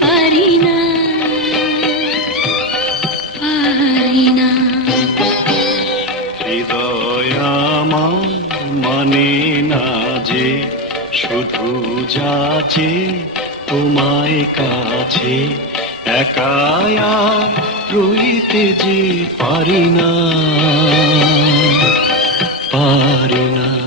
পারি না, পারি না। হৃদয় আমার মানে না যে, শুধু যাচে তোমায় কাছে, একা আর রইতে যে পারি না, পারি না।